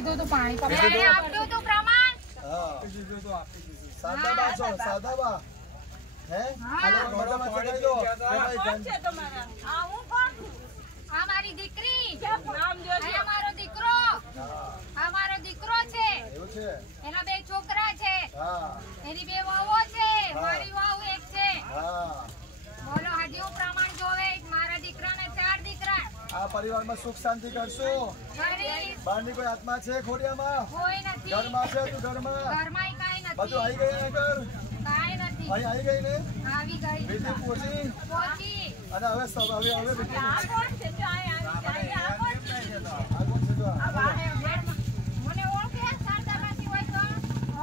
લીધું તું પાણી પપ્પાએ આપ્યું તું પ્રમાણ હા સાદાબા છો સાદાબા હે હાલો મોઢામાં ચડાઈ દો કોણ છે તમારા આ હું કોણ આ મારી દીકરી નામ જોજો આ મારો દીકરો આ મારો દીકરો છે એવું છે એના બે છોકરા છે હા એની બે વહુઓ છે મારી વહુ એક છે હા બોલો હજી હું પ્રમાણ જોવે મારા દીકરાને 4 દીકરા આ પરિવારમાં સુખ શાંતિ કરશો બહારની કોઈ આત્મા છે ખોડિયામાં કોઈ નથી ઘરમાં છે તું ઘરમાં ઘરમાં કાઈ નથી બધું આવી ગઈ ને ઘર કાઈ નથી અહીં આવી ગઈ ને આવી ગઈ બેટી પહોંચી અને હવે બેટી આ કોણ છે જો આ કોણ છે તો મને ઓળખે શારદામાંથી હોય તો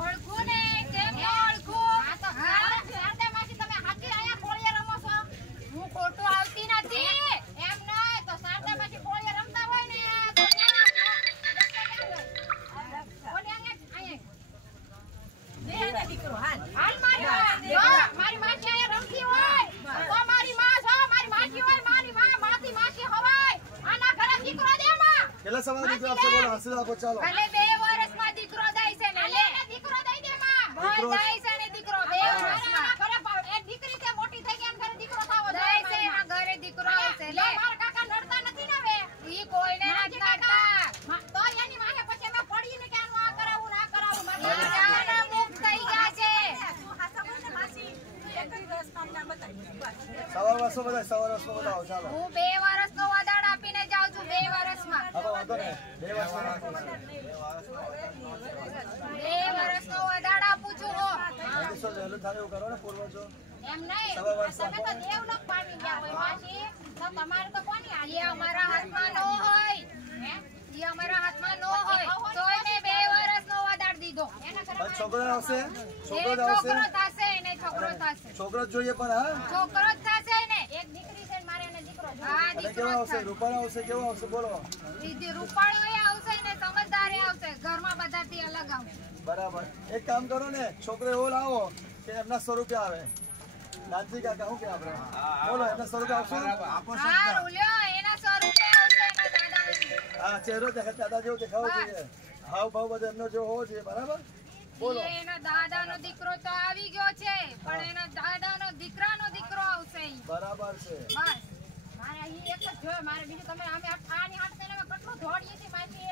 ઓળખું ને કેમ ન ઓળખું આ તો શારદામાંથી તમે હાથી આયા કોળિયા રમો છો હું ખોટું આવતી નથી એમ નહીં તો શારદામાંથી કોળિયા રમતા હોય ને તો મારી માં છે રમતી હોય તો મારી માં છો મારી માસી હોય મારી માં માસી માસી હોય આના ઘરે દીકરો દે માં કેટલા સમય દીકરો આપશે બોલો હસી આપો ચાલો ભલે 2 વર્ષમાં દીકરો જાય છે ને લે દીકરો દઈ દે માં ભાઈ જાય છે ને દીકરો 2 વર્ષમાં ઘરે એક દીકરી છે મોટી થઈ ગઈ અને ઘરે દીકરો થાવો જાય છે આ ઘરે દીકરો આવશે લે મારા કાકા નડતા નથી ને હવે ઈ કોઈને નથી નડતા તો એની માથે પછી મે પડી ને કે આનું આ કરાવું ના કરાવું મને જાના મુક્ત થઈ ગયા છે સવાર વર્ષો બતાવો ચાલો હું 2 વર્ષનો વદાડ આપીને જાઉં છું 2 વર્ષમાં હવે વાંધો ને 2 વર્ષ 2 વર્ષનો વદાડ આપું છું હું હેલું થાય એવું કરો ને પૂર્વજો એમ નહીં તમે તો દેવલોક પામી ગયા હોય માસી તો તમારે તો કોની આ અમારા હાથમાં ન હોય હે ઈ અમારા હાથમાં ન હોય તોય મે 2 વર્ષનો વદાડ દીધો એના ઘરે છોકરો આવશે છોકરો થશે એને છોકરો થશે છોકરો જોઈએ પણ હા છોકરો જ થશે ને એક દીકરી છે ને મારે એને દીકરો હા દીકરો કેવો આવશે રૂપાળો આવશે કેવો આવશે બોલો દીદી રૂપાળો આવશે ને સમજદાર આવશે ઘરમાં બધાથી અલગ આવશે બરાબર એક કામ કરો ને છોકરો એવો લાવો કે એમના સ્વરૂપે આવે નાનજી કાકા શું કે આપણે બોલો એમના સ્વરૂપે આવશું હા રૂલ્યો એના સ્વરૂપે આવશે એના દાદા હા ચહેરો દાદા જેવો દેખાવો જોઈએ હાવ ભાવ બધો એમનો જેવો હોવો જોઈએ બરાબર બોલો એના દાદાનો દીકરો તો આવી ગયો છે પણ એના દાદાનો દીકરાનો દીકરો આવશે બરાબર છે બસ મારે અહીં એક જ જોયો મારે બીજું તમે અમે આની હાથ કરીને કેટલું દોડીએ છીએ માસી